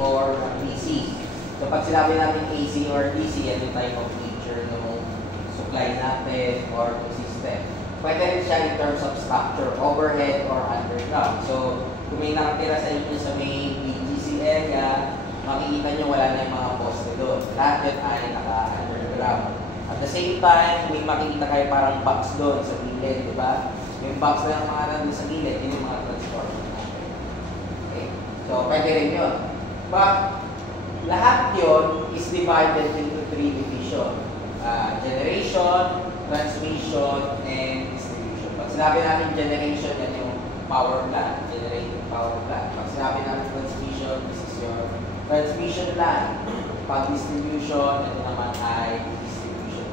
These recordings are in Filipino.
or DC. So pag sinabi natin AC or DC, yan yung type of nature ng supply natin or system. Pwede rin siya in terms of structure, overhead or underground. So kung may nakatira sa inyo sa may BGC area, makikita nyo wala na yung mga poste doon. Lahat yun ay naka-underground. At the same time, may makikita kayo parang box doon sa gilid, di ba? Yung box na yung mga nandun sa gilid, yun yung mga transformer natin. Okay? So, pwede rin yun. But, lahat yun is divided into 3 divisions. Generation, transmission, and distribution. Pag sinabi natin generation, yan yung power plant, generating power plant. Pag sinabi natin transmission, this is your transmission line. Pag distribution, ito naman ay distribution.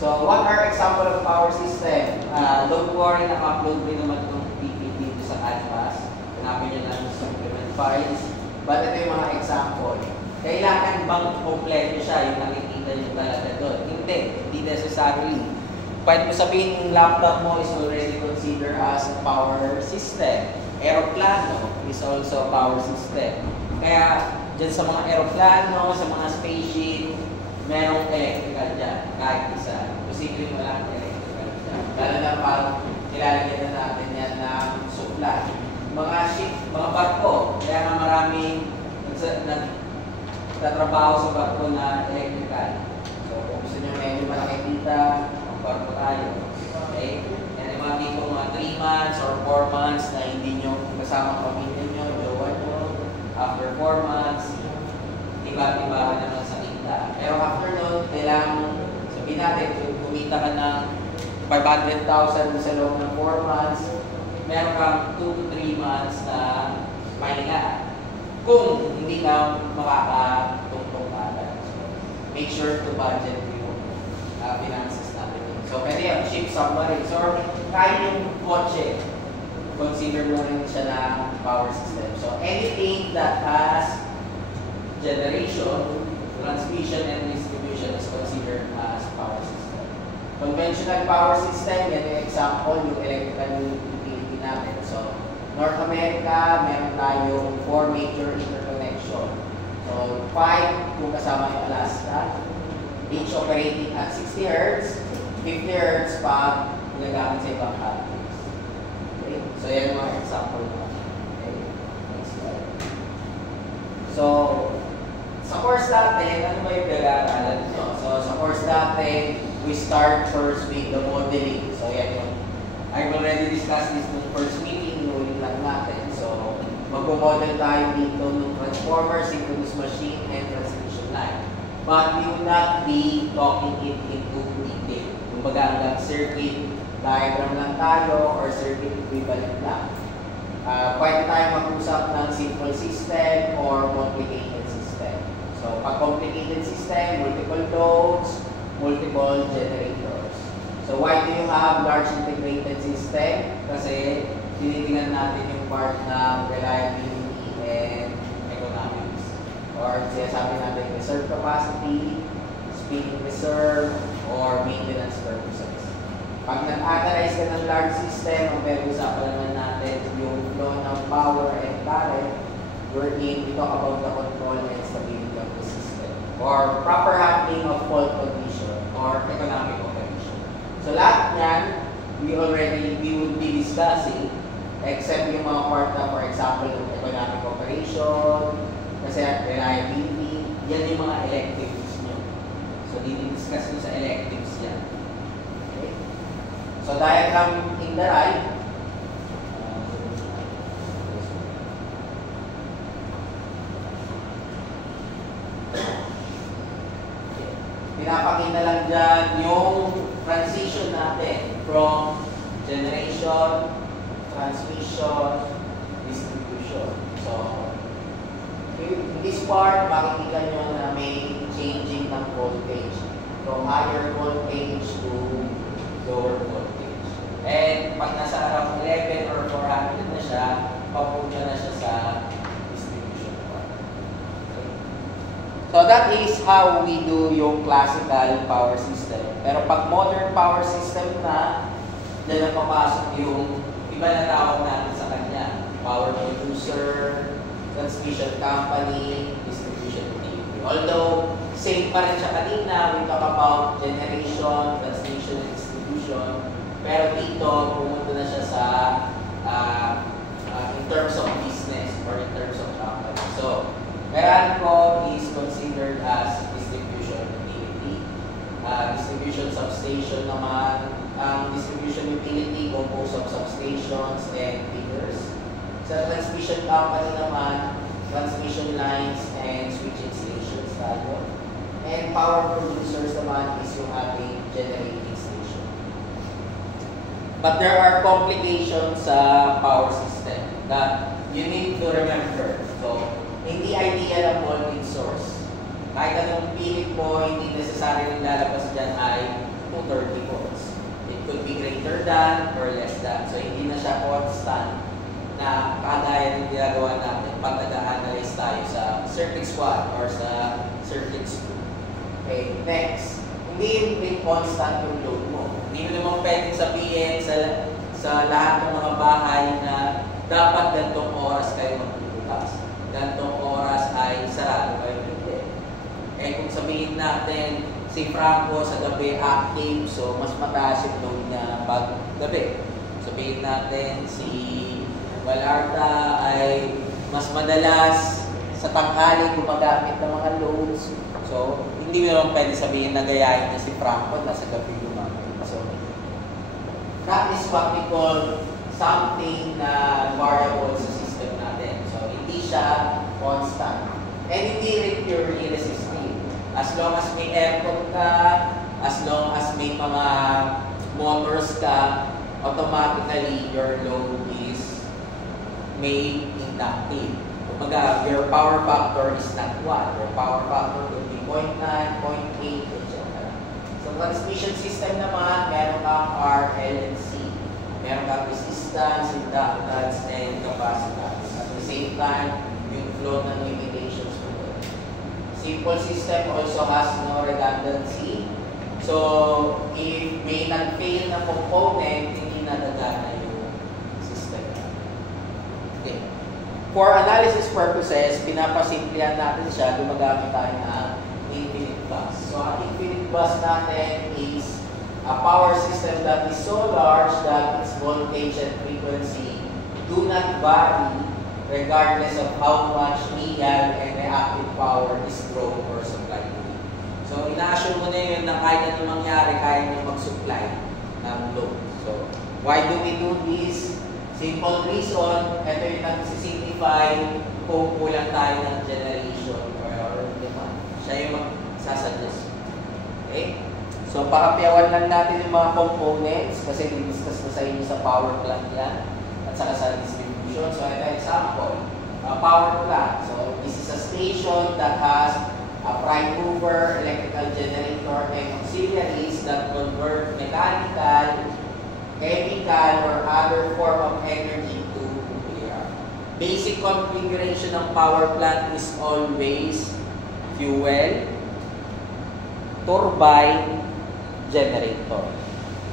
So, what are example of power system? Don't worry, naka-upload rin naman itong PPT dito sa Canvas. Hanapin nyo lang yung supplement files. But ito yung mga example. Kailangan bang kompleto siya, yung nakikita nyo talaga doon? Hindi necessarily. Pwede mo sabihin yung laptop mo is already considered as a power system. Aeroplano is also a power system. Kaya dyan sa mga aeroplano, sa mga spaceship, merong electrical dyan. Kahit isa. Posibleng wala electrical dyan. Lalo na pag nilalagyan na natin yan ng supply. Mga ship, mga barko, kaya nga maraming nagtatrabaho sa barko na electrical. So kung gusto nyo medyo malaki kita, barko tayo. Okay? Yan yung mga tipong mga 3 months or 4 months na hindi nyo kasama pamilya nyo, jowa nyo. After 4 months, iba-iba naman sa kita. Pero after nun, kailangan sabihin natin, kung kumita ka ng 500,000 sa loob ng 4 months, meron kang 2 to 3 months na pahinga. Kung hindi ka makakatungtong agad. Make sure to budget yung finances natin. So, pwede yung ship submarines or kaya yung kotse. Consider mo rin siya na power system. So, anything that has generation, transmission, and distribution is considered as power system. Conventional power system, yan yung example, yung electrical utility natin. So, North America, meron tayong 4 major interconnection. So, 5 kung kasama yung Alaska, each operating at 60 Hz, 50 Hz pag ginagamit sa ibang countries. Okay? So, yan yung mga example naman. Okay? Next slide. So, sa course natin, ano ba yung pinag-aaralan nyo? So, sa course natin, we start first with the modeling. So, yan yung, I've already discussed this in the first meeting, inuulit lang natin. So, mag-model tayo dito ng transformer, synchronous machine, and transmission line. But we will not be talking it into detail. Kumbaga, hanggang circuit diagram lang tayo or circuit equivalent lang. Pwede tayo mag-usap ng simple system or complicated system. So, pag complicated system, multiple loads, multiple generators. So, why do you have large integrated system? Kasi tinitingnan natin yung part ng reliability and economics. Or sinasabi natin reserve capacity, spinning reserve, or maintenance purposes. Pag nag-analyze ka ng large system, ang pag-usapan naman natin yung flow ng power and current, wherein we talk about the control and stability of the system. Or proper handling of fault condition or economic operation. So lahat yan, we would be discussing, except yung mga part na, for example, yung economic operation, kasi reliability, yan yung mga electives nyo. So, discuss nyo sa electives yan. Okay? So, diagram in the right. Pinapakita lang dyan yung transition natin from generation, transmission, distribution. So, in this part, makikita nyo na may changing ng voltage from higher voltage to lower voltage. And pag nasa around 11 or 400 na siya, papunta na siya sa distribution part. Okay. So that is how we do yung classical power system. Pero pag modern power system na, dyan na papasok yung iba na tawag natin power producer, transmission company, distribution utility. Although, same pa rin siya kanina, we talk about generation, transmission, and distribution. Pero dito, pumunta na siya sa in terms of business or in terms of company. So, Meralco is considered as distribution utility. Distribution substation naman, ang distribution utility composed of substations and feeders. Sa transmission company naman, transmission lines and switching stations tayo. And power producers naman is yung ating generating station. But there are complications sa power system that you need to remember. So, hindi ideal ang voltage source. Kahit anong pilit mo, hindi necessarily lalabas dyan ay 230 volts. It could be greater than or less than. So, hindi na siya constant na kagaya ng ginagawa natin pag nag-analyze tayo sa circuits 1 or sa circuits 2. Okay, next. Hindi constant yung load mo. Hindi mo naman pwedeng sabihin sa lahat ng mga bahay na dapat gantong oras kayo magbubukas. Gantong oras ay sarado kayo hindi. Eh kung sabihin natin, si Franco sa gabi active, so mas mataas yung load niya pag gabi. Sabihin natin, si Valarta ay mas madalas sa tanghali gumagamit ng mga loads. So, hindi mo naman pwede sabihin na gayahin niya si Franco na sa gabi gumamit. So, that is what we call something na variable sa system natin. So, hindi siya constant. And hindi rin purely resistive. As long as may aircon ka, as long as may mga motors ka, automatically your load is made inductive. Kumbaga, your power factor is not 1. Your power factor could be 0.9, 0.8, etc. So, transmission system naman, meron kang R, L, and C. Meron kang resistance, inductance, and capacitance. At the same time, yung flow ng limitations mo doon. Simple system also has no redundancy. So, if may nag-fail na component, hindi nadagana yung system. Okay. For analysis purposes, pinapasimplihan natin siya, gumagamit tayo ng infinite bus. So, ang infinite bus natin is a power system that is so large that its voltage and frequency do not vary regardless of how much real and reactive power is drawn or supplied to it. So, ina-assume mo na yun na kahit anong mangyari, kaya nyo mag-supply ng load. So, why do we do this? Simple reason, ito yung nag-signify kung kulang tayo ng generation or demand. Siya yung magsasuggest. Okay? So, pakapyawan lang natin yung mga components kasi di-discuss na sa inyo sa power plant yan at saka sa distribution. So, ito example. Power plant. So, this is a station that has a prime mover, electrical generator, and auxiliaries that convert mechanical, chemical, or other form of energy to nuclear. Basic configuration ng power plant is always fuel, turbine, generator.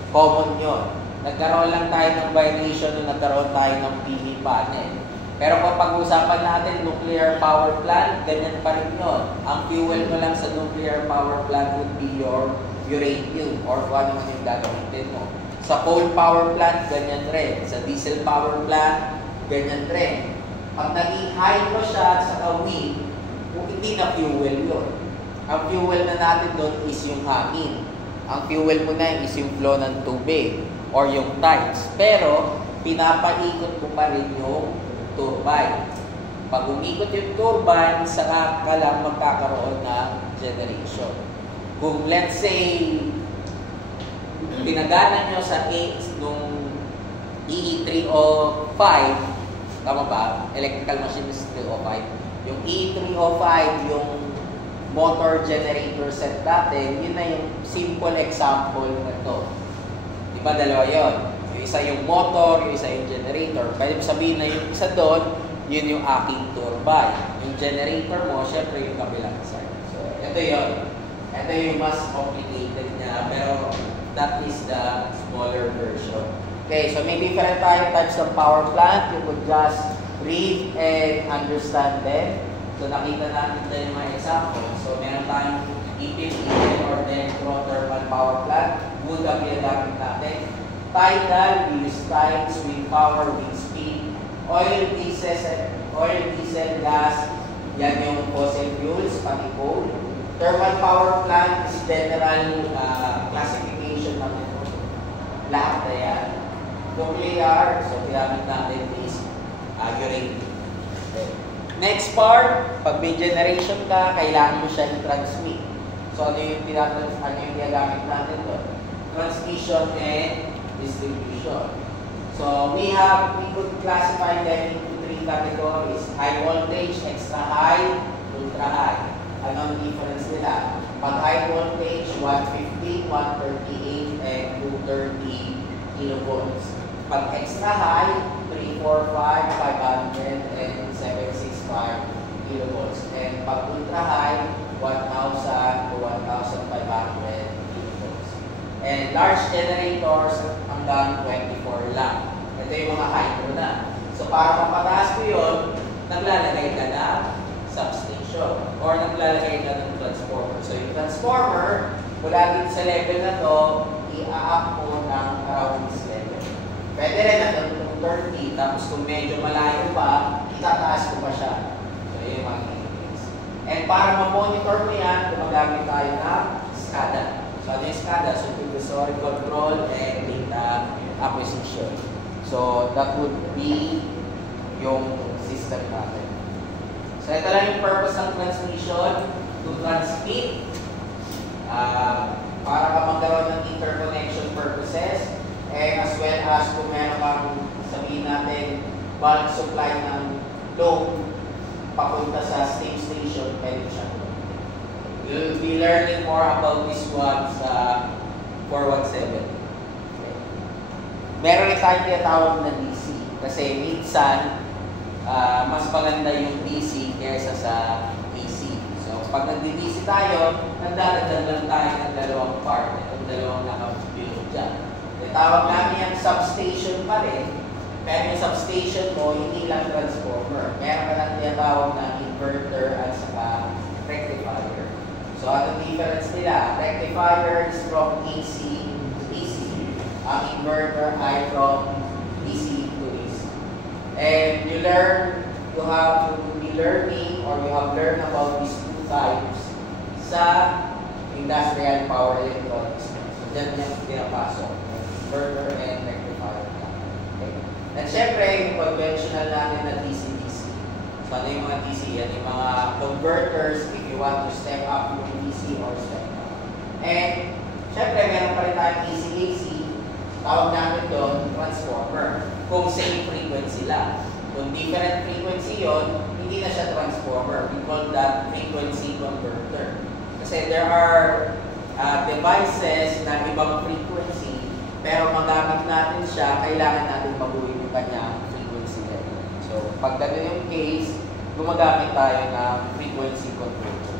Common yun. Nagkaroon lang tayo ng variation nung nagkaroon tayo ng PV panel. Pero kung pag-usapan natin nuclear power plant, ganyan pa rin yun. Ang fuel mo lang sa nuclear power plant would be your uranium or kung ano man yung gagamitin mo. Sa coal power plant, ganyan rin. Sa diesel power plant, ganyan rin. Pag naging hydro siya at saka wind, hindi na fuel yun. Ang fuel na natin doon is yung hangin. Ang fuel mo na is yung flow ng tubig or yung tides. Pero, pinapaikot mo pa rin yung turbine. Pag umikot yung turbine, saka ka lang magkakaroon ng generation. Kung let's say, pinagana nyo sa 8 nung EE305, tama ba? Electrical machine is 305. Yung EE305, yung motor generator set natin, yun na yung simple example na ito. Diba dalawa yun? Yung isa yung motor, yung isa yung generator. Pwede mo sabihin na yung isa doon, yun yung aking turbine. Yung generator mo, syempre yung kabilang side. So, ito yun. Ito yung mas complicated niya, pero that is the smaller version. Okay, so may different types of power plant. You could just read and understand them. So nakita natin din yung mga examples. So meron tayong EPPN or thermal power plant. Wood ang ginagamit natin. Tidal, we use tides, wind power, wind speed. Oil, diesel, gas, yan yung fossil fuels, pati coal. Thermal power plant is general classification ng lahat na yan. Nuclear, so ginamit natin is uranium. Okay. Next part, pag may generation ka, kailangan mo siya i-transmit. So ano yung ginagamit natin doon? Transmission and distribution. So we could classify them into three categories: high voltage, extra high, ultra high. Ano ang difference nila? Pag high voltage, 150, 138, and 230 kilovolts. Pag extra high, 345, 500, and 765 kilovolts. And pag ultra high, 1,000 to 1,500 kilovolts. And large generators hanggang 24 lang. Ito yung mga hydro na. So para mapataas ko yun, naglalagay ka na substation or naglalagay ka ng transformer. So yung transformer, mula dito sa level na to, i-up mo ng around this level. Pwede rin hanggang 30, tapos kung medyo malayo pa, itataas ko pa siya. So yun yung mga things. And para ma-monitor mo yan, gumagamit tayo ng SCADA. So ano yung SCADA? Supervisory control and data acquisition. So that would be yung system natin. So ito lang yung purpose ng transmission, to transmit, para ka magkaroon ng interconnection purposes, and as well as kung meron kang sabihin natin bulk supply ng load papunta sa steam station, pwede siya. We'll be learning more about this one sa 417. Okay. Meron rin tayong tinatawag na DC kasi minsan mas maganda yung DC kaysa sa AC. So pag nag-DC tayo, nagdadagdag lang tayo ng dalawang part. Itong dalawang nakabilog dyan. Tawag namin yung substation pa rin, pero yung substation mo, hindi lang transformer. Meron ka lang tinatawag na inverter at saka rectifier. So, anong difference nila? Rectifier is from AC to DC. Ang inverter ay from DC to AC. And you have to be learning or you have learned about these two types sa industrial power electronics. So, dyan yung pinapasok. Inverter and rectifier. Okay. And syempre, yung conventional natin na DC-DC. So, ano yung mga DC? Yan yung mga converters if you want to step up yung DC or step down. And, syempre, meron pa rin tayong AC-AC. Tawag namin doon, transformer. Kung same frequency lang. Kung different frequency yon, hindi na siya transformer. We call that frequency converter. Kasi there are devices na ibang frequency, pero magamit natin siya, kailangan natin baguhin yung kanyang frequency level. So, pag gano'n yung case, gumagamit tayo ng frequency converter.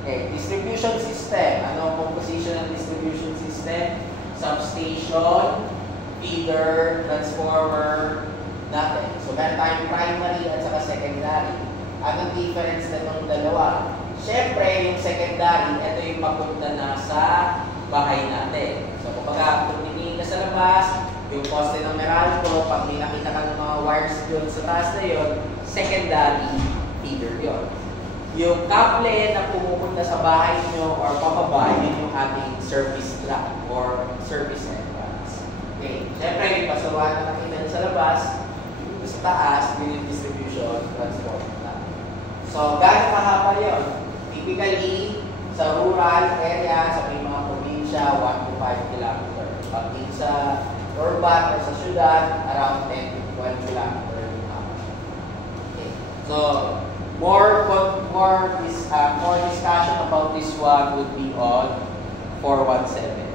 Okay, distribution system. Ano ang composition ng distribution system? Substation, feeder, transformer, natin. So, meron tayong primary at saka secondary. Anong difference na itong dalawa? Siyempre, yung secondary, ito yung papunta na sa bahay natin. So, kapag tumingin ka sa labas, yung poste ng Meralco, pag may nakita ka ng mga wires yun sa taas na yun, secondary feeder yun. Yung cable na pumupunta sa bahay nyo or pababa, yun yung ating service track or service entrance. Okay. Siyempre, yung pasawan na nakita sa labas, sa taas, yun yung distribution, transport na. So, gano'n kahaba yun? Typically, sa rural area, sa may mga probinsya, 1 to 5 km. Pag sa urban or sa syudad, around 10 to 12 km. Okay. So, more discussion about this one would be on 417.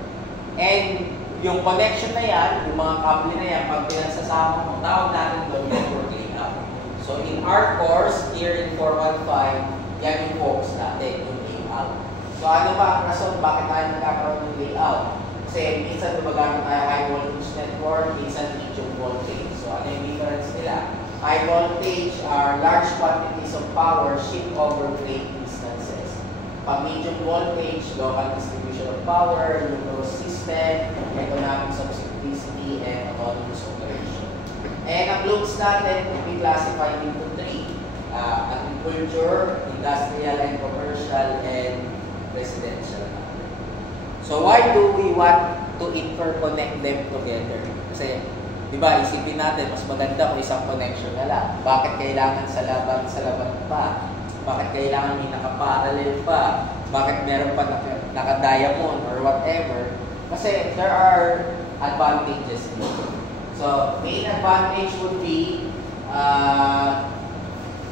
And yung connection na yan, yung mga cable na yan, pag pinagsasama mo, tawag natin doon network layout. So in our course, here in 415, yan yung focus natin, yung layout. So ano ba ang rason bakit tayo nagkakaroon ng layout? Kasi minsan gumagamit tayo high voltage network, minsan medium voltage. So ano yung difference nila? High voltage are large quantities of power shipped over great distances. Pag medium voltage, local distribution of power, neutral system, economics of simplicity, and autonomous operation. And ang loads natin will be classified into three. Agriculture, industrial and commercial, and residential. So why do we want to interconnect them together? Kasi, di ba, isipin natin, mas maganda kung isang connection na lang. Bakit kailangan sa laban pa? Bakit kailangan may nakaparallel pa? Bakit meron pa naka-diamond or whatever? Kasi there are advantages dito. So, main advantage would be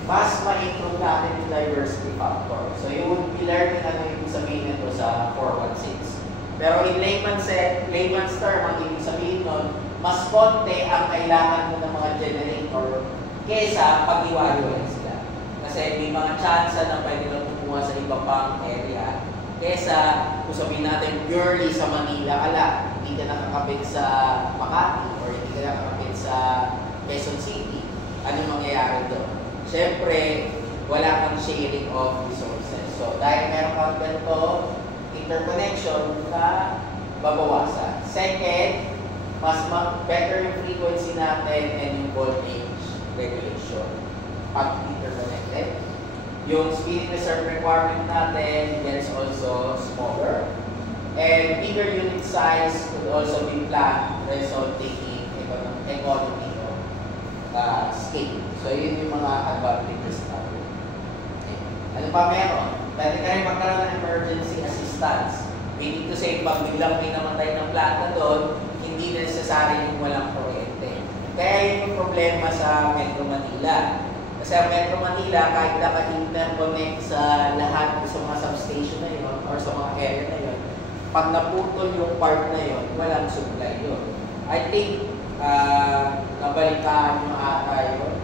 mas ma-improve natin yung diversity factor. So, you would be learning ano yung sabihin nito sa 416. Pero in layman's term, ang ibig sabihin nun, mas konti ang kailangan mo ng mga generator kesa pag-iwalay sila. Kasi may mga chance na pwede lang kumuha sa iba pang area kesa kung sabihin natin purely sa Manila ka lang, hindi ka nakakapit sa Makati or hindi ka nakakapit sa Quezon City. Ano mangyayari doon? Siyempre, wala kang sharing of resources. So, dahil meron kang ganito, interconnection na babawasan. Second, mas better yung frequency natin and yung voltage regulation pag interconnected. Yung speed reserve requirement natin is also smaller. And bigger unit size could also be planned resulting in economy of scale. So, yun yung mga advantages natin. Okay. Ano pa meron? Pwede ka rin magkaroon ng emergency assistance. Meaning to say, pag biglang may namatay ng planta doon, hindi necessary yung walang kuryente. Kaya yun yung problema sa Metro Manila. Kasi ang Metro Manila, kahit naka-interconnect sa lahat sa mga substation na yun or sa mga area na yun, pag naputol yung part na yun, walang supply yun. I think, nabalitaan yung ata yun.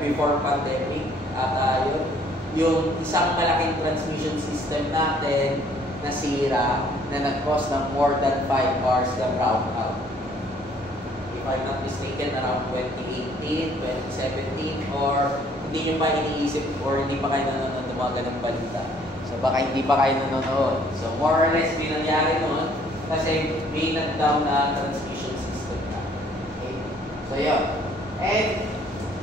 Before pandemic, ata yun. Yung isang malaking transmission system natin nasira na nag-cost ng more than 5 hours ng brownout. If I'm not mistaken, around 2018, 2017, or hindi nyo pa iniisip or hindi pa kayo nanonood ng mga ganang balita. So baka hindi pa kayo nanonood. So more or less may nangyari noon kasi may nag-down na transmission system na. Okay? So yun. And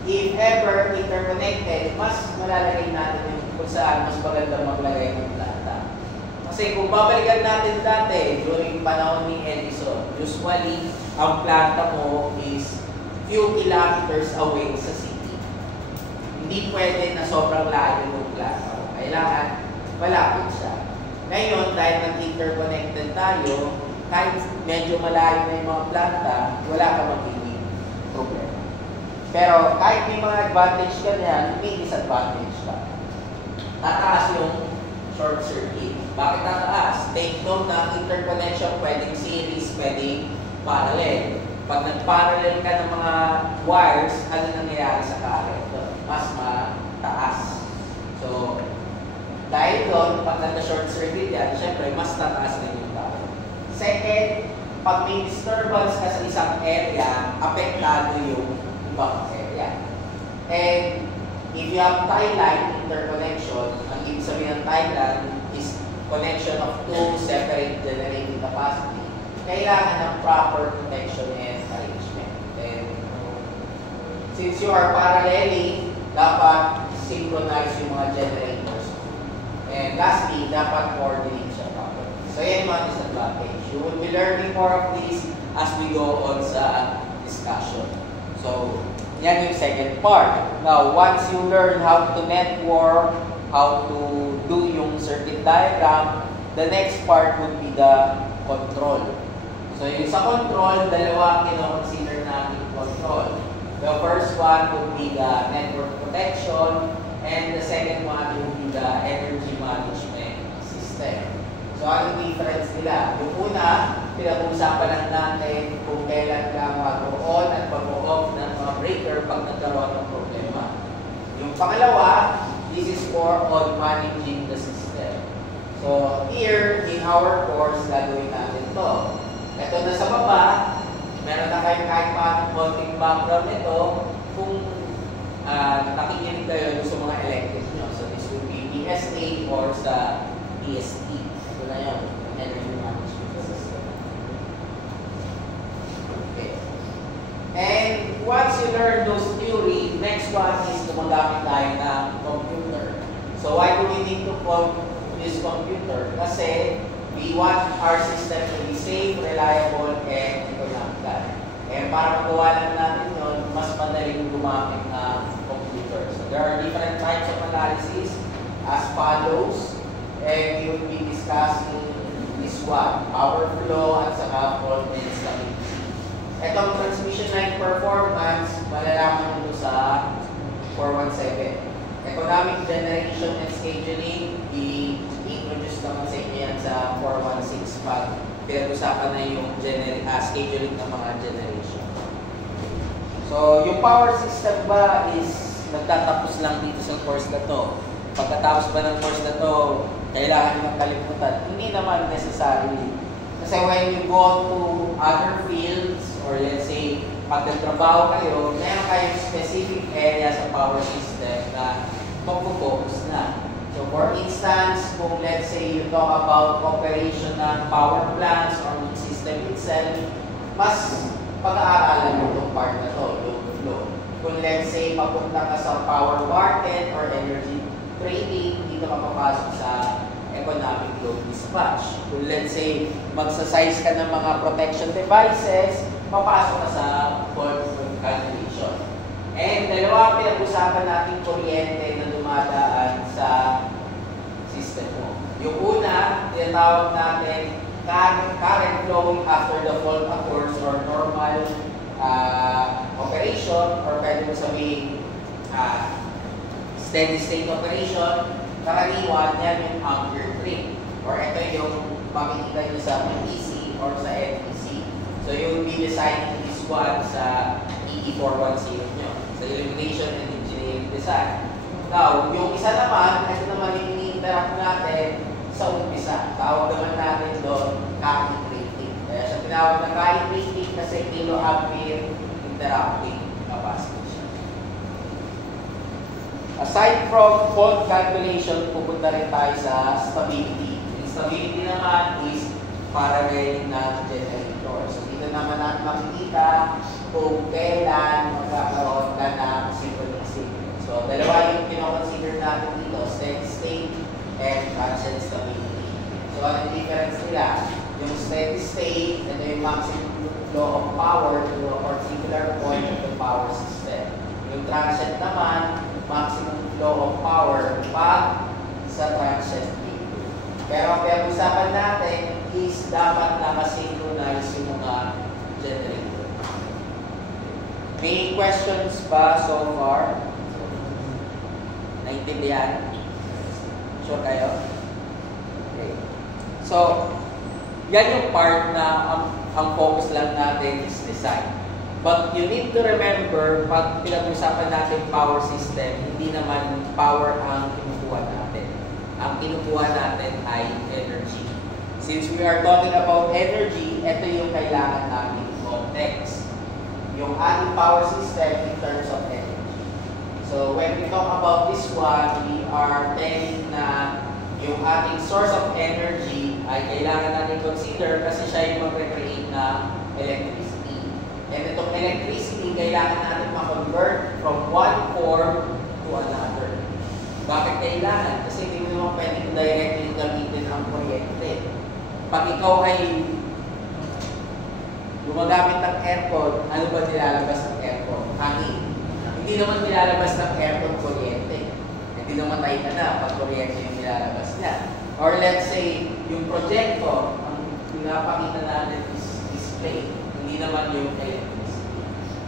if ever interconnected, mas malalagay natin yung kung saan mas maganda maglagay ng planta. Kasi kung babalikan natin dati, during panahon ni Edison, usually, ang planta mo is few kilometers away sa city. Hindi pwede na sobrang layo yung planta mo. Kailangan malapit siya. Ngayon, dahil nag-interconnected tayo, kahit medyo malayo na yung mga planta, wala ka magiging problema. Pero kahit may mga advantage ka niyan, may disadvantage ka. Tataas yung short circuit. Bakit tataas? Take note na interconnection pwedeng series, pwedeng parallel. Pag nag-parallel ka ng mga wires, ano nangyayari sa current? Mas mataas. So, dahil doon, pag nag-short circuit yan, syempre, mas tataas na yung current. Second, pag may disturbance ka sa isang area, apektado yung ibang area. And if you have tie line interconnection, ang ibig sabihin ng tie line is connection of two separate generating capacity, kailangan ng proper protection and arrangement. And since you are paralleling, dapat synchronize yung mga generators. And lastly, dapat coordinate siya properly. So yan yung mga disadvantage. You will be learning more of this as we go on sa discussion. So, yan yung second part. Now, once you learn how to network, how to do yung circuit diagram, the next part would be the control. So, yung sa control, dalawa kino-consider natin control. The first one would be the network protection, and the second one would be the energy management system. So, ano yung difference nila? Yung una, pinag-uusapan lang natin kung kailan ka mag-on at mag-off ng mga breaker pag nagkaroon ng problema. Yung pangalawa, this is for on managing the system. So, here, in our course, gagawin natin to. Ito na sa baba, meron na kayo kahit paano konting background nito. Kung nakikinig kayo sa mga electric nyo. So this would be PSA or sa PSE. Ito na yun, Energy Management System. Okay. And once you learn those theory, next one is gumagamit tayo ng computer. So why do we need to use computer? Kasi we want our system to be safe, reliable, and economical. And para magawa lang natin yun, mas madaling gumamit ng computer. So there are different types of analysis as follows. And we will be discussing this one, power flow at saka fault and stability. Itong transmission line performance, malalaman nyo sa 417. Economic generation and scheduling, i-introduce naman sa inyo yan sa 416 pag pinag-usapan na yung scheduling ng mga generation. So, yung power system ba is nagtatapos lang dito sa course na to? Pagkatapos ba ng course na to, kailangan nyo kalimutan? Hindi naman necessarily. Kasi when you go to other fields, or let's say, pag nagtrabaho kayo, meron kayong specific area sa power system na mag-focus na. So for instance, kung let's say you talk about operation ng power plants or system itself, mas pag-aaralan mo itong part na to, load flow. Kung let's say papunta ka sa power market or energy trading, dito ka papasok sa economic load dispatch. Kung let's say magsa-size ka ng mga protection devices, papasok ka sa fault calculation. And dalawa pinag-usapan natin kuryente na dumadaan sa system mo. Yung una, tinatawag natin current flowing after the fault occurs or normal operation, or pwede mo sabihin steady state operation. Karaniwan, yan yung ampere trip. Or ito yung makikita nyo sa PTC or sa NTC. So you'll be designing this one sa EE410 nyo, sa Illumination and Engineering Design. Now, yung isa naman, ito naman yung ini-interact natin sa umpisa. Tawag naman natin doon, Kahit rating. Kaya siya tinawag na Kahit rating kasi kiloampere interacting capacity siya. Aside from fault calculation, pupunta rin tayo sa stability. Yung stability naman is parallel na generator. So dito naman natin makikita kung kailan magkakaroon ka ng synchronicity. So dalawa yung pinoconsider natin dito, steady state and transient stability. So ano yung difference nila? Yung steady state, ito yung maximum flow of power to a particular point of the power system. Yung transient naman, maximum flow of power pag sa transient peak. Pero ang pinag-usapan natin is dapat nakasynchronize yung mga generator. May questions ba so far? Naintindihan? Sure kayo? Okay. So, yan yung part na ang focus lang natin is design. But you need to remember, pag pinag-usapan natin power system, hindi naman power ang kinukuha natin. Ang kinukuha natin ay energy. Since we are talking about energy, ito yung kailangan natin context. Yung ating power system in terms of energy. So when we talk about this one, we are telling na yung ating source of energy ay kailangan natin consider kasi siya yung mag-recreate na electricity. And itong electricity, kailangan natin ma-convert from one form to another. Bakit kailangan? Kasi hindi mo naman pwedeng directly gamitin ang kuryente. Pag ikaw ay gumagamit ng aircon, ano ba nilalabas ng aircon? Hangin. Hindi naman nilalabas ng aircon kuryente. Hindi namatay ka na pag kuryente yung nilalabas niya. Or let's say, yung projector, ang pinapakita natin is display. Hindi naman yung electricity.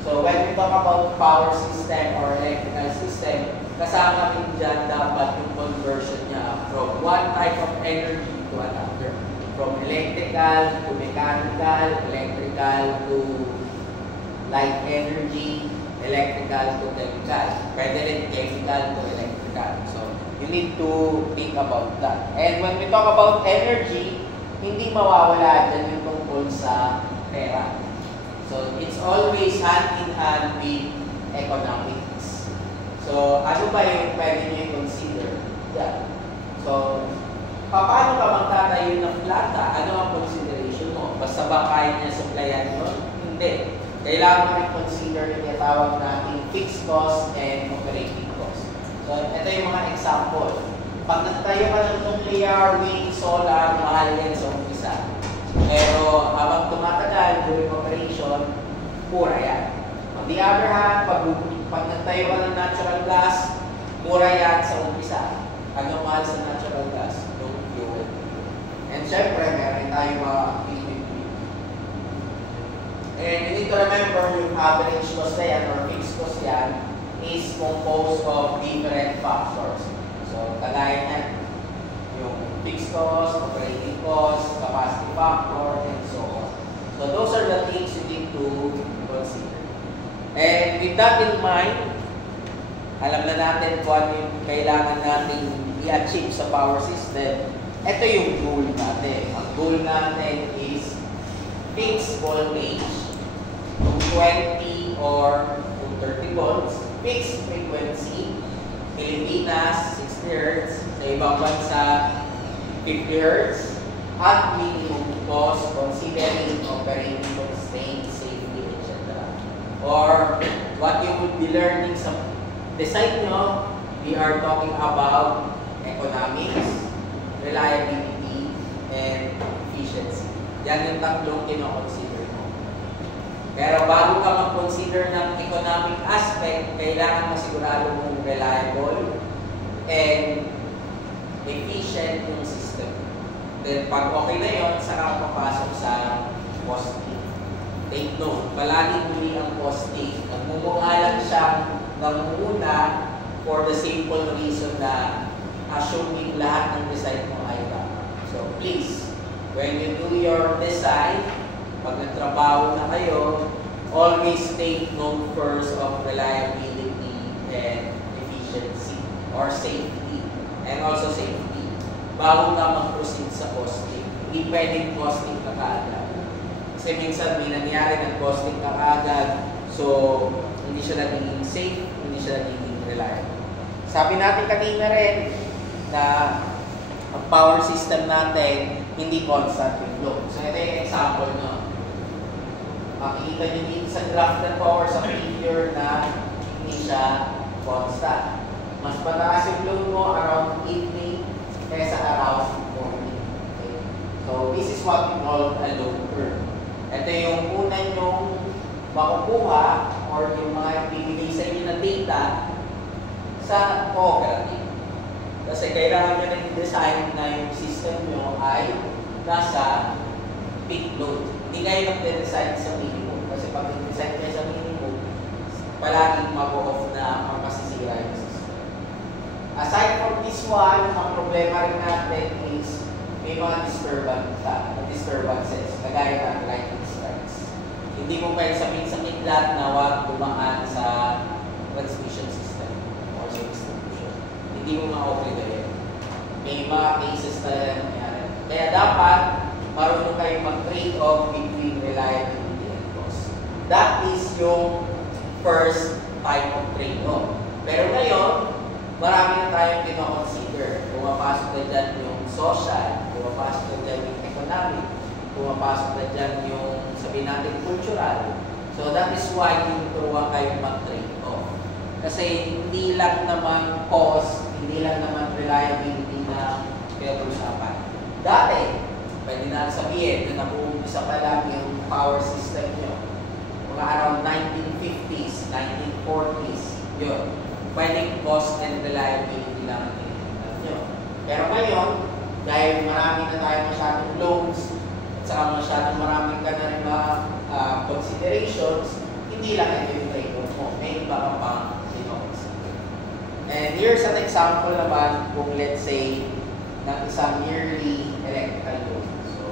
So when we talk about power system or electrical system, kasama rin dyan dapat yung conversion niya from one type of energy to another. From electrical to mechanical, electrical to light energy, electrical to chemical. Pwede rin chemical to electrical. So you need to think about that. And when we talk about energy, hindi mawawala dyan yung tungkol sa pera. So, it's always hand in hand with economics. Ano ba yung pwede nyo i-consider? Yan. So, paano ka magtatayo ng planta? Ano ang consideration mo? Basta ba kaya niya supplyan yun? Hindi. Kailangan mo rin consider yung tinatawag natin fixed cost and operating cost. So, ito yung mga example. Pag nagtayo ka ng nuclear, wind, solar, mahal yan sa umpisa. Pero habang tumatagal during operation, mura yan. On the other hand, pag nagtayo ka ng natural gas, mura yan sa umpisa. Ano mahal sa natural gas? Yung fuel. And syempre, meron tayo mga activity. And you need to remember yung average cost na yan or fixed cost yan is composed of different factors. So, kagaya niyan, yung fixed cost, operating cost, capacity factor, and so on. So, those are the things you need to consider. And with that in mind, alam na natin kung ano yung kailangan natin i-achieve sa power system. Ito yung goal natin. Ang goal natin is fixed voltage to 20 or to 30 volts, fixed frequency, Pilipinas, 60 Hz, sa ibang bansa, 50 Hz, at minimum cost considering operating constraints, safety, etc. Or what you would be learning sa design nyo, we are talking about economics, reliability, and efficiency. Yan yung tatlong kino-consider mo. Pero bago ka mag-consider ng economic aspect, kailangan masigurado mong reliable and efficient yung system. Then pag okay na yun, saka papasok sa costing. Take note, palaging muli ang costing. Nagmumukha lang siyang nangunguna for the simple reason na assuming lahat ng design mo ay tama. So please, when you do your design, pag nagtrabaho na kayo, always take note first of reliability and efficiency or safety and also safety bago ka mag-proceed sa costing. Hindi pwedeng costing ka kaagad. Kasi minsan may nangyari ng costing ka kaagad, so hindi siya naging safe, hindi siya naging reliable. Sabi natin kanina rin na ang power system natin hindi constant yung load. So ito yung example nyo. Makikita nyo dito sa graph ng power sa figure na hindi siya constant. Mas mataas yung load mo around evening kaysa around morning. Okay? So this is what we call a load curve. Ito yung una nyong makukuha or yung mga ibibigay sa inyo na data sa cooperative. Kasi kailangan nyo na i-design na yung system nyo ay nasa peak load. Hindi kayo nag-design sa minimum. Kasi pag nag-design kayo sa minimum, palaging mag-off na makasisira yung system. Aside from this one, ang problema rin natin is may mga disturbances, kagaya ng lightning strikes. Hindi mo pwede sabihin sa kidlat na wag dumaan sa transmission system or sa distribution. Hindi mo ma-obligate. May mga cases talaga nangyari. Kaya dapat marunong kayong mag-trade off between reliability and cost. That is yung first type of trade-off. Pero ngayon, marami na tayong kino-consider. Pumapasok na dyan yung social, pumapasok na dyan yung economic, pumapasok na dyan yung sabihin natin cultural. So that is why tinuturuan kayong mag-trade-off. Kasi hindi lang naman cost, hindi lang naman reliability na pinag-usapan. Dati, pwede na sabihin na nabuumpisa pa lang yung power system nyo. Mga around 1950s, 1940s, yun. Pwedeng cost and reliability lang ang tinitingnan nyo. Pero ngayon, dahil marami na tayo masyadong loans, at saka masyadong maraming ka na rin mga considerations, hindi lang ito yung trade-off mo. May iba ka pang consider. And here's an example naman kung let's say ng isang yearly electrical load. So,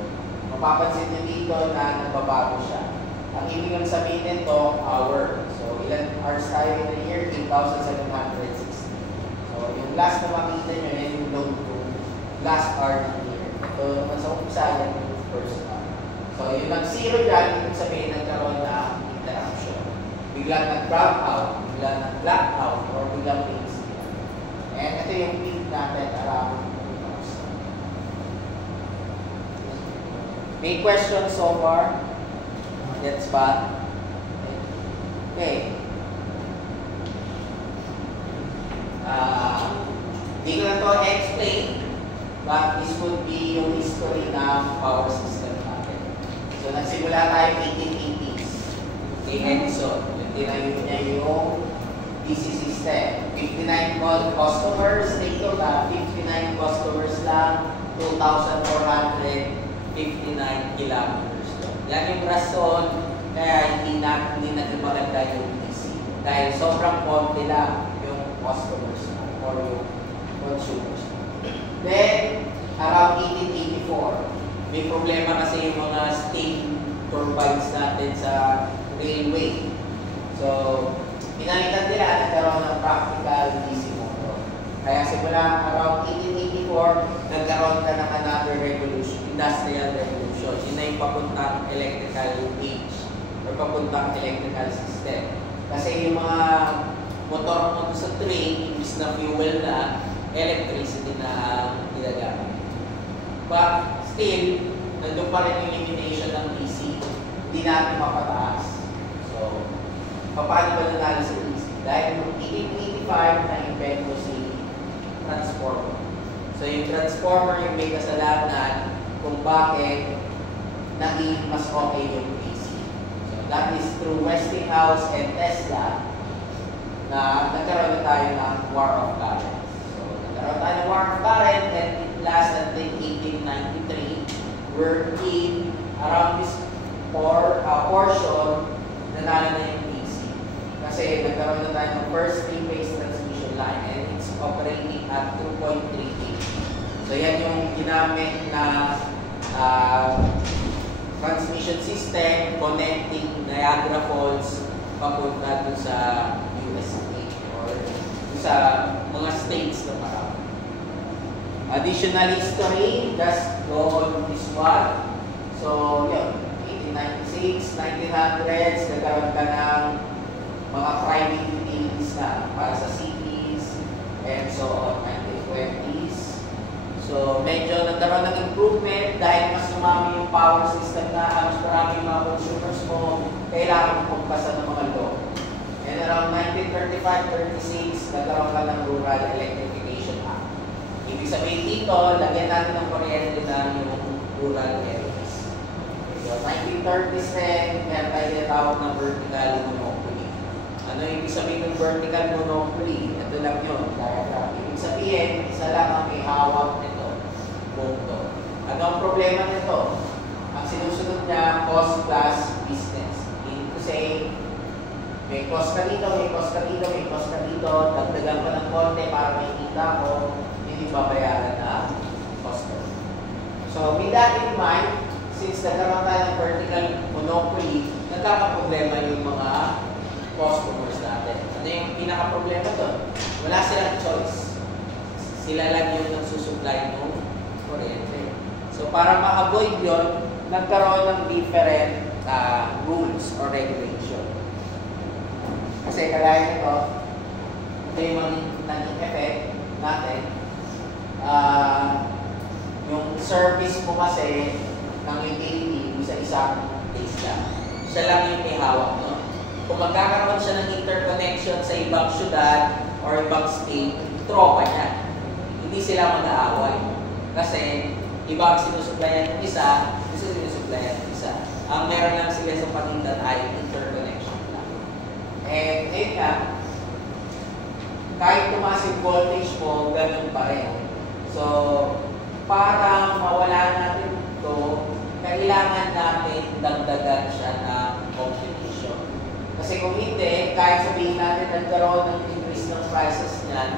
mapapansin nyo dito na nagbabago siya. Ang ibig ng sabihin nito, hour. So, ilan hours tayo in a year? 8,760. So, yung last na makita nyo, yan yung load to last hour ng year. So, naman sa umpisa, yan yung first hour. So, yung nag-zero dyan, ibig sabihin nagkaroon na interaction. Biglang nag-drop out, biglang nag-black out, or biglang may incident. May questions so far? Gets ba? Okay. Hindi ko na ito explain, but this would be yung history ng power system natin. So, nagsimula tayo 1880s. Kay Edison. Yung tinayo niya yung DC system. 59 customers. Take note, 59 customers lang. 2,459 kilometers. Yan yung rason kaya hindi naging maganda yung DC. Dahil sobrang konti lang yung customers or yung consumers. Then, around 1884, may problema kasi yung mga steam turbines natin sa railway. So, pinalitan nila, nagkaroon ng practical DC motor. Kaya simula around 1884, nagkaroon ka ng another revolution, industrial revolution. Yun na yung papuntang electrical age or papuntang electrical system. Kasi yung mga motor mo sa train, imbis na fuel na, electricity na ginagamit. But still, nandun pa rin yung limitation ng DC. Hindi natin mapataas. So, paano ba nanalo sa DC? Dahil noong 1885 na-invento si transformer. So, yung transformer yung may kasalanan kung bakit naging mas okay yung DC. So, that is through Westinghouse and Tesla na nagkaroon na tayo ng war of current. So, nagkaroon tayo ng war of current and it lasted until 1893 wherein around this portion nanalo na yung DC. Kasi nagkaroon na tayo ng first three-phase transmission line and it's operating at 2.3 kV. So, yan yung ginamit na transmission system connecting Niagara Falls papunta dun sa USA or sa mga states na marami. Additional history, just go on this one. So, yun, 1896, 1900s, nagkaroon ka ng mga private utilities na para sa cities and so on, 1920s. So, medyo nagkaroon ng improvement dahil mas sumami yung power system na mas marami yung mga consumers mo, kailangan mo pagpasa ng mga law. And around 1935-36, nagkaroon ka ng Rural Electrification Act. Ibig sabihin dito, lagyan natin ng kuryente na yung rural areas. So, 1930s rin, meron tayo tinatawag ng vertical monopoly. Ano ibig sabihin ng vertical monopoly? Ito lang yun, diagram. Ibig sabihin, isa lang ang may hawak nito, punto. Ano ang problema nito? Ang sinusunod niya, cost plus business. Meaning to say, may cost ka dito, may cost ka dito, may cost ka dito, dagdagan pa ng konti para may kita ko, hindi babayaran na cost ko. So, with that in mind, since nagkaroon tayo ng vertical monopoly, nagkakaproblema yung mga customers natin. Ano yung pinaka-problema doon? Wala silang choice. Sila lang yung nagsusupply ng kuryente. So, para ma-avoid yun, nagkaroon ng different rules or regulation. Kasi kagaya nito, ito yung naging effect natin. Yung service mo kasi ng utility sa isang place lang. Siya lang yung may hawak, no? Kung magkakaroon siya ng interconnection sa ibang syudad or ibang state, tropa niya. Hindi sila mag-aaway. Kasi iba ang sinusuplayan ng isa, isa sinusuplayan ng isa. Ang meron lang sila sa pagitan ay interconnection lang. And ngayon nga, kahit tumaas yung voltage mo, ganun pa rin. So, para mawala natin ito, kailangan natin dagdagan siya ng competition. Kasi kung hindi, kahit sabihin natin nagkaroon ng increase ng prices niyan,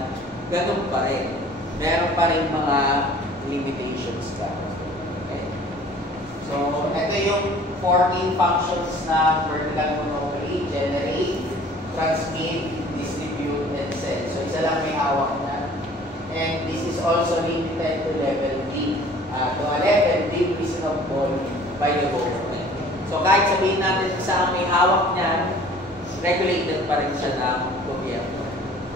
ganun pa rin. Meron pa rin mga limitations ka. Okay? So, ito yung 14 functions na vertical monopoly: generate, transmit, distribute, and sell. So, isa lang may hawak na. And this is also limited to level D. To a level D reasonable by the government. So, kahit sabihin natin isa ang may hawak niyan, regulated pa rin siya ng gobyerno.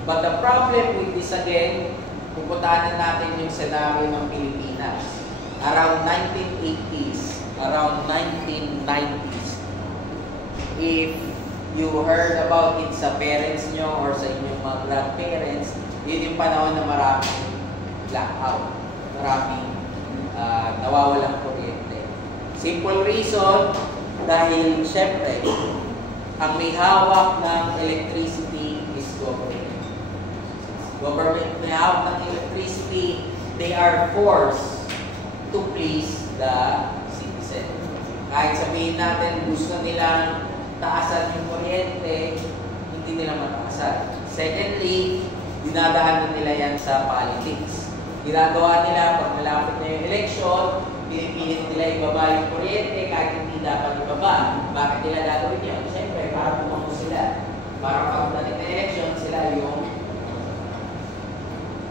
But the problem with this again, pupuntahan na natin yung senaryo ng Pilipinas. Around 1980s, around 1990s. If you heard about it sa parents nyo or sa inyong mga grandparents, yun yung panahon na maraming blackout, maraming nawawalang kuryente. Simple reason, dahil syempre, ang may hawak ng electricity is government. Government may hawak ng electricity, they are forced to please the citizen. Kahit sabihin natin gusto nilang taasan yung kuryente, hindi nila mataasan. Secondly, dinadaan na nila yan sa politics. Ginagawa nila pag malapit na yung election, pinipilit nila ibaba yung kuryente kahit hindi dapat ibaba. Bakit nila gagawin yun? Siyempre, para tumango sila. Para pag natin na election, sila yung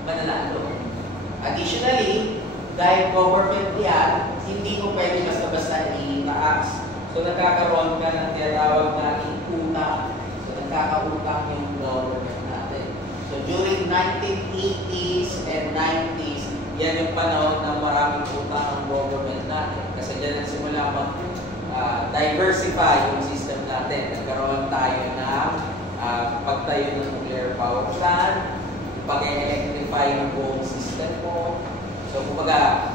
mananalo. Additionally, dahil government yan, hindi mo pwede basta-basta i-taas. So, nagkakaroon ka ng tinatawag natin utang. So, nagkakautang yung government natin. So, during 1980s and 90s, yan yung panahon na maraming utang ang government natin. Kasi dyan nagsimula mag-diversify yung system natin. Nagkaroon tayo ng pagtayo ng nuclear power plant, pag-electrify ng buong system mo. So, kumbaga,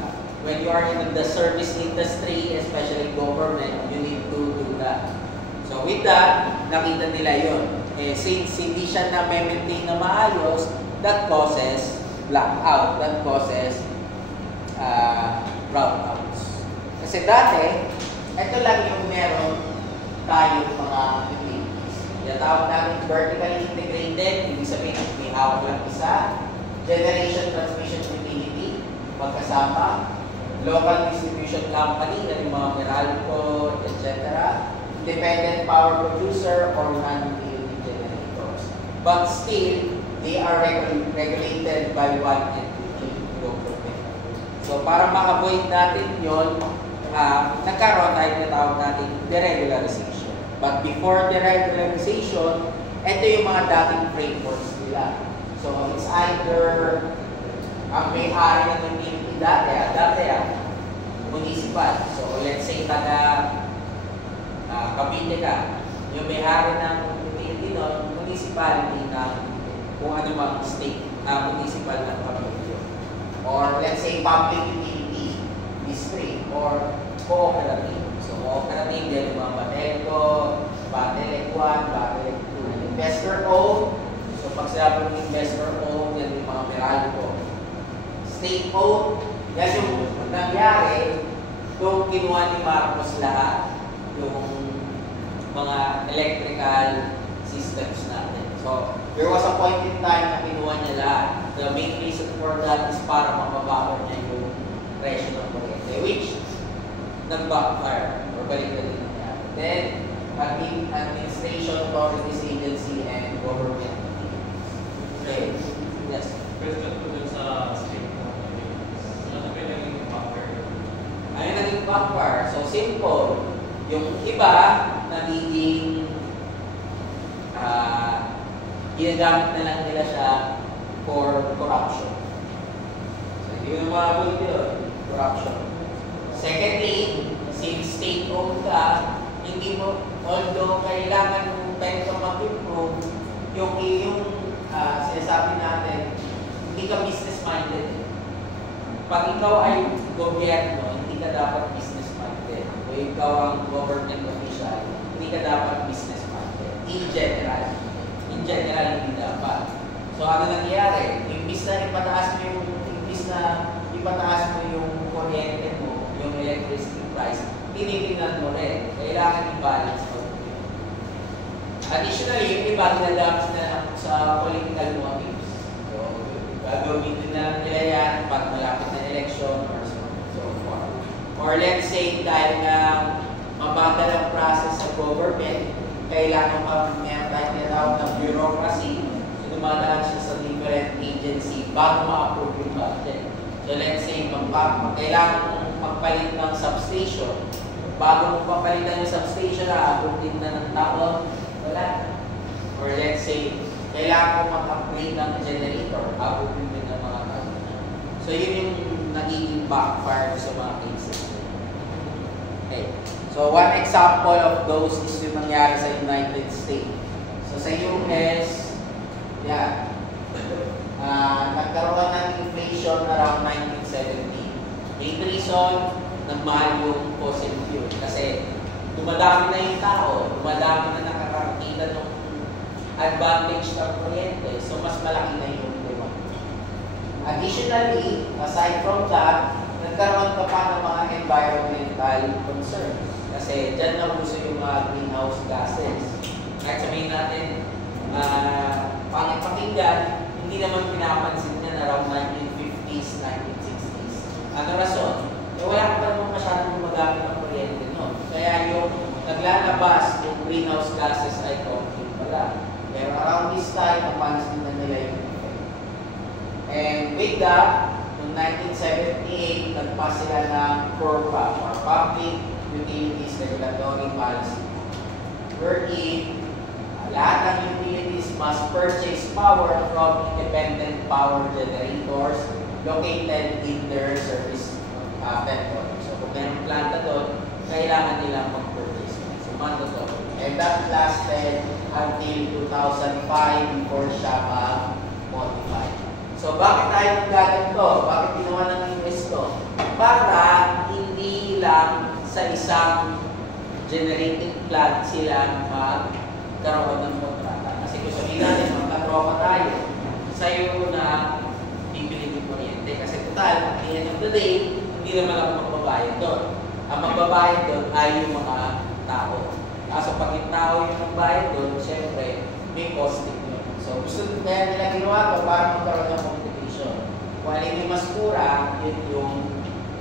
when you are in the service industry, especially government, you need to do that. So, with that, nakita nila yun. Since hindi siya na-maintain na maayos, that causes blackout. That causes brownouts. Kasi dati, ito lang yung meron tayong mga utilities. Yung tawag namin vertically integrated, ibig sabihin may hawak lang isa. Generation transmission utility, magkasama. Local distribution company, yung mga Meralco, etc. Independent power producer or non-utility generators. But still, they are regulated by one entity, government. So, para ma-avoid natin yun, nagkaroon tayo na tawag natin deregularization. But before deregularization, ito yung mga dating frameworks nila. So, it's either ang may-ari ng utility dati municipal. So, let's say Cavite ka, yung may-ari ng utility nun, municipality ng kung ano mang state na municipal ng Cavite. Or let's say public utility district or cooperative. So, cooperative, yan yung mga Batelco, Batelec 1, Batelec 2. Investor-owned. So, pag sinabi ng investor-owned, yan yung mga Meralco. State-owned, yan yung nangyari nung kinuha ni Marcos lahat yung mga electrical systems natin. So, there was a point in time na kinuha niya lahat. The main reason for that is para mapabago niya yung presyo ng kuryente, which nag-backfire or balik na din niya. Then, administration, authorities, agency, and government. Okay. Yes. Question ko dun sa state mo. Ano ba yung naging backfire? Ano naging backfire? So, simple. Yung iba, nagiging ginagamit na lang nila siya for corruption. So, hindi mo mabuli yun. Corruption. Secondly, since state-owned ka, hindi mo, although kailangan mong pwede kang mag-improve, yung sinasabi natin, hindi ka business-minded. Pag ikaw ay gobyerno, hindi ka dapat business-minded. O ikaw ang government official, hindi ka dapat business-minded. In general, hindi dapat. So, ano nangyayari? Imbis na ipataas mo yung kuryente mo, yung electricity price, tinitingnan mo rin. Kailangan i-balance mo. Additionally, yung iba ginagamit na sa political motives. So, gagawin na nila yan pag malapit na election or so forth. Or let's say, dahil na mabagal ang process sa government, kailangan pa meron tayo tinatawag ng bureaucracy, so dumadaan siya sa different agency bago ma-approve yung budget. So let's say, kailangan magpalit ng substation. Bago mo papalitan yung substation, na-approve din na ng tao, wala. Or let's say, kailangan mo mag-upgrade ng generator, approve din ng mga tao. So yun yung nagiging backfire sa mga cases. Okay. So, one example of those is yung nangyari sa United States. So, sa US, yan. Nagkaroon ng inflation around 1970. Main reason, nagmahal yung fossil fuel. Kasi, dumadami na yung tao, dumadami na nakakakita ng advantage ng kuryente. So, mas malaki na yung demand. Additionally, aside from that, nagkaroon ka pa ng mga environmental concerns. Kasi dyan na uso yung mga greenhouse gases. Kahit sabihin natin, pangit pakinggan, hindi naman pinapansin niya around 1950s, 1960s. Ano rason? Wala ka pa naman masyadong magamit ng kuryente noon. Kaya yung naglalabas yung greenhouse gases ay konting pala. Pero around this time, napansin na nila yung effect. And with that, noong 1978, nagpas sila ng PURPA, or Public Utilities Regulatory Policy, wherein lahat ng utilities must purchase power from independent power generators located in their service territory. So kung mayroong planta doon, kailangan nilang mag-purchase. So mandatory. And that lasted until 2005 before siya ma-modify. So bakit tayo naggaganto? Bakit ginawa ng US to? Para hindi lang sa isang generating plant sila magkaroon ng kontrata. Kasi kung sabihin natin, magkatropa tayo, sa'yo na bibili ng kuryente. Kasi total, at the end of the day, hindi naman ako magbabayad doon. Ang magbabayad doon ay yung mga tao. Kaso pag yung tao yung magbayad doon, syempre, may costing doon. So gusto kaya nila ginawa ko para magkaroon ng competition. Kung alin yung mas mura, yun yung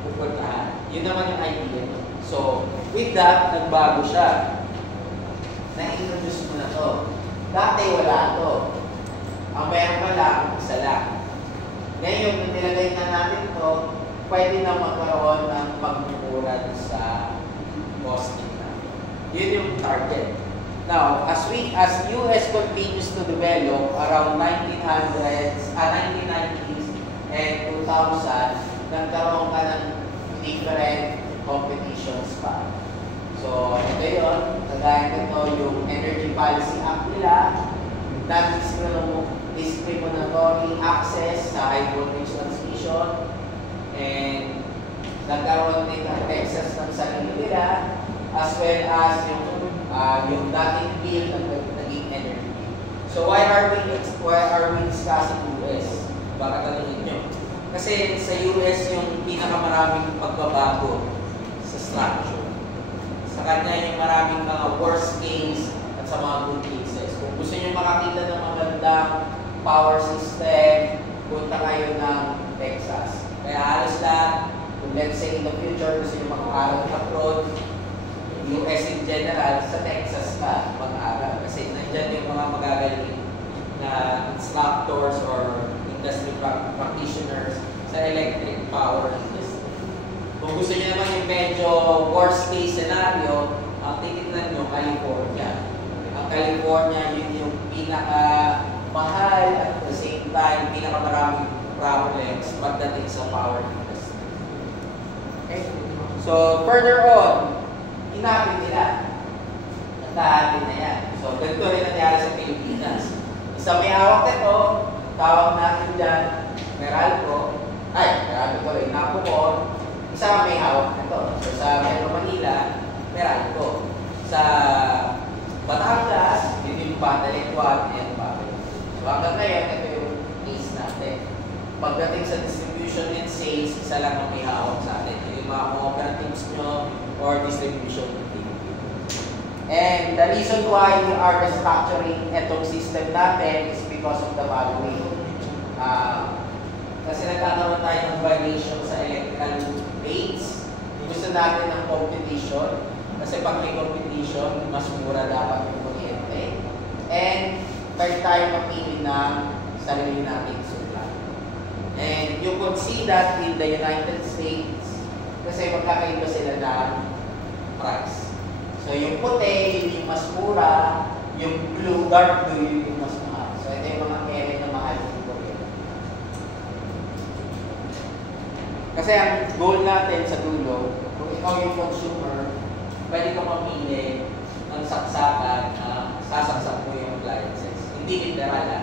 pupuntahan. Yun naman yung idea doon. So, with that, nagbago siya. Na-introduce mo na to. Dati wala to. Ang meron pa lang, isa lang. Ngayon, kung nilagay na natin to, pwede na magkaroon ng pagmumura sa costing natin. Yun yung target. Now, as US continues to develop around 1990s and 2000, nagkaroon ka ng different competitions pa. So, ito yun. Kagaya nito yung Energy Policy Act nila, non-discriminatory access sa high voltage transmission, and nagkaroon din ng Texas ng sarili nila, as well as yung dating bill ng naging energy bill. So, why are we discussing US? Baka tanungin nyo. Kasi sa US yung pinakamaraming pagbabago sa structure. Sa kanya yung maraming mga worst case at sa mga good cases. Kung gusto nyo makakita ng magandang power system, punta kayo ng Texas. Kaya halos lahat, kung let's say in the future, gusto nyo mag-aaral ng abroad, US in general, sa Texas ka mag-aaral. Kasi nandyan yung mga magagaling na instructors or industry practitioners sa electric power industry. Kung gusto niyo naman yung medyo worst case scenario, ang titignan nyo, California. Ang California, yun yung pinaka-mahal at the same time, pinaka-maraming problems pagdating sa power industry. Okay? So, further on, hinapin nila. Nagkahatin na yan. So, ganito rin nangyari sa Pilipinas. Isa may hawak nito, tawag natin dyan, Meralco ko rin, Napocon, isa may hawak nito. So, sa Metro Manila, Meralco. Sa Batangas, yun yung Batalectual and Batangas. So, hanggang ngayon, ito yung case natin. Pagdating sa distribution and sales, isa lang ang may hawak sa atin. Yung mga cooperatives nyo or distribution utility. And the reason why we are restructuring itong system natin is because of the following. Kasi nagkakaroon tayo ng variation sa electrical rates. Gusto natin ng competition. Kasi pag may competition, mas mura dapat yung kuryente. And tayo mapili ng sarili nating supply. And you could see that in the United States, kasi magkakaiba sila ng price. So yung puti, yun yung mas mura, yung blue, dark blue, yun yung mas mahal. So ito yung mga area na mahal yung kuryente. Kasi ang goal natin sa dulo, kung ikaw yung consumer, pwede ka mamili ng saksakan na sasaksak mo yung appliances. Hindi literal ha.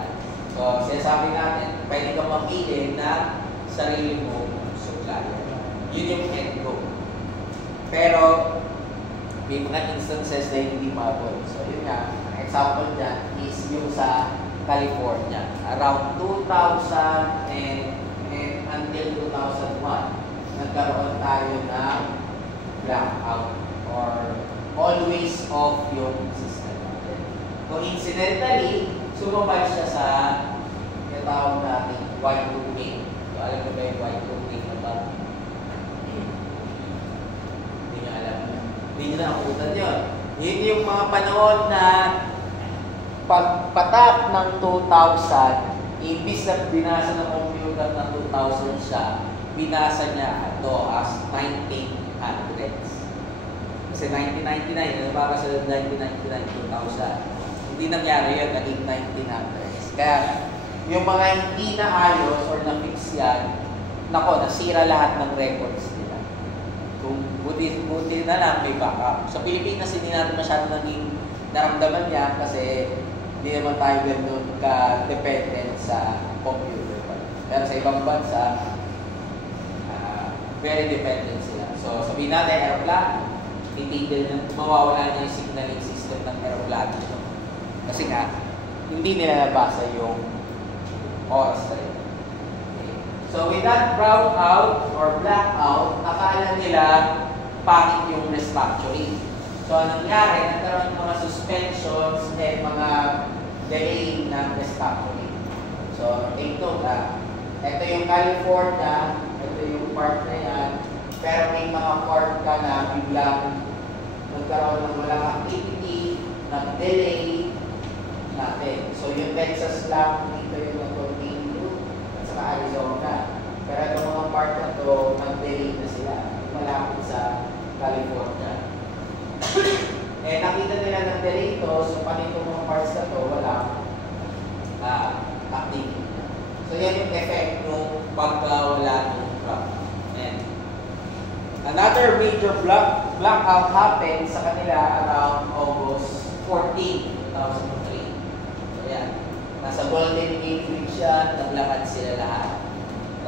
So, sinasabi natin, pwede ka mamili na sarili mo supplier. Yun yung end goal. Pero, may mga instances na hindi maabot. So, yun nga, ang example dyan is yung sa California. Around 2000 and until 2001, nagkaroon tayo ng blackout or always off yung system natin. Coincidentally, sumabay siya sa tinatawag natin Y2K. So, alam mo ba yung Y2K na ba? Hindi nyo alam. Hindi nyo nakakutan yun. Yun yung mga panahon na pagpatak ng 2000, imbis na binasa ng computer na 2000 siya, binasa niya ito as 1900s. Kasi 1999, nababasa sa 1999, 2000. Hindi nangyari yun, naging 1900s. Kaya, yung mga hindi naayos or na-fix yan, nako, nasira lahat ng records nila. Kung buti na lang, may backup. Sa Pilipinas, hindi natin masyado naging naramdaman yan kasi hindi naman tayo ganun ka-dependent sa computer. Pero sa ibang bansa, very dependent sila. So, sabihin natin, aeroplano, titigil na, mawawala na yung signaling system ng aeroplano. Kasi nga, hindi nila nabasa yung oras na yun. Okay. So, with that brownout or blackout, akala nila pangit yung restructuring. So, anong nangyari? Nagkaroon ng mga suspensions and mga delay ng restructuring. So, take note ha. Ito yung California, ito yung part na yan, pero may mga part ka na biglang nagkaroon ng walang activity, nag-delay natin. So, yung Texas lang, dito yung nag-continue, at saka Arizona. Pero itong mga part na to, nag-delay na sila, malapit sa California. Eh, nakita nila ng delay to, so pati itong mga parts na to, wala activity. So, yan yung effect nung pagkawala ng clock. And another major blackout happened sa kanila around August 14, 2003. So, yan. Nasa Golden Gate Bridge yan, naglakad sila lahat.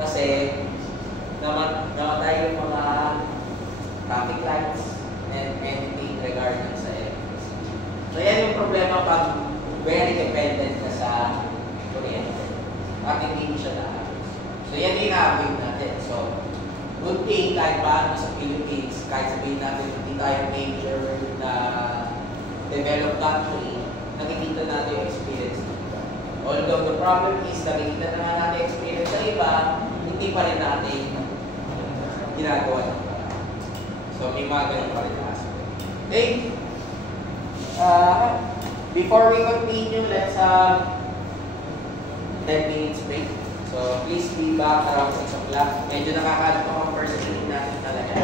Kasi, namatay yung mga traffic lights and anything regarding sa electricity. So, yan yung problema pag very dependent ka sa kuryente. At hindi mo siya naayos. So, yan yung ina-avoid natin. So, good thing kahit paano sa Philippines, kahit sabihin natin hindi tayo major na developed country, nakikita natin yung experience dito. Although the problem is, nakikita naman natin yung experience sa iba, hindi pa rin natin ginagawa ng parang. So, may mga ganun pa rin na aspect. Okay. Before we continue, let's 10 minutes break. So, please be back around 6 o'clock. Medyo nakakalit po ang first meeting natin talaga.